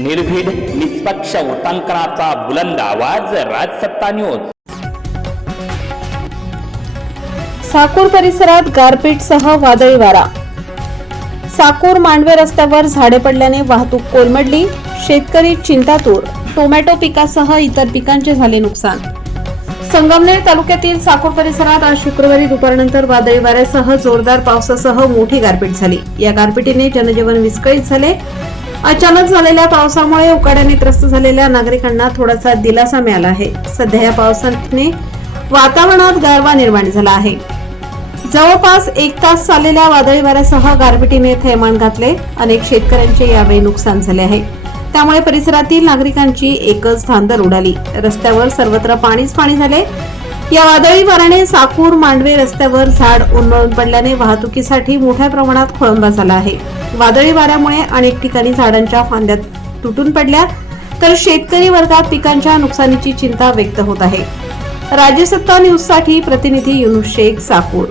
निर्भीड निष्पक्ष वृत्तांकनाचा बुलंद आवाज, राजसत्ता न्यूज। साकूर परिसरात गारपीटसह वादळी वारा। साकूर मांडवे रस्त्यावर झाडे पडल्याने वाहतूक कोलमडली। शेतकरी चिंतातूर। टोमॅटो पिकासह इतर पिकांचे झाले नुकसान। संगमनेर तालुक्यातील साकूर परिसरात आज शुक्रवारी दुपारनंतर वादळी वाऱ्यासह जोरदार पावसासह मोठी गारपीट झाली। या गारपीटीने जनजीवन विस्कळीत झाले। अचानक झालेल्या पावसामुळे उकाड्याने त्रस्त झालेल्या नागरिकांना थोडासा दिलासा मिळाला आहे। सध्या या पावसाने वातावरणात गारवा निर्माण झाला आहे। जवळपास 1 तास चाललेल्या वादळी वाऱ्यासह गारपिटीने थैमान घातले। अनेक शेतकऱ्यांचे यावेळी नुकसान झाले आहे। त्यामुळे परिसरातील नागरिकांची एकच धांदल उडाली। रस्त्यावर सर्वत्र पाणीच पाणी झाले। या वादळी वाऱ्याने साकूर मांडवे रस्त्यावर झाड उन्मळून पडल्याने वाहतुकीसाठी मोठ्या प्रमाणात खोळंबा झाला आहे। वादळी वाऱ्यामुळे अनेक ठिकाणी झाडांच्या फांद्या तुटून पडल्या, तर शेतकरी वर्गात पिकांच्या नुकसानीची चिंता व्यक्त होत आहे। राजसत्ता न्यूज साठी प्रतिनिधी युनुस शेख, साकूर।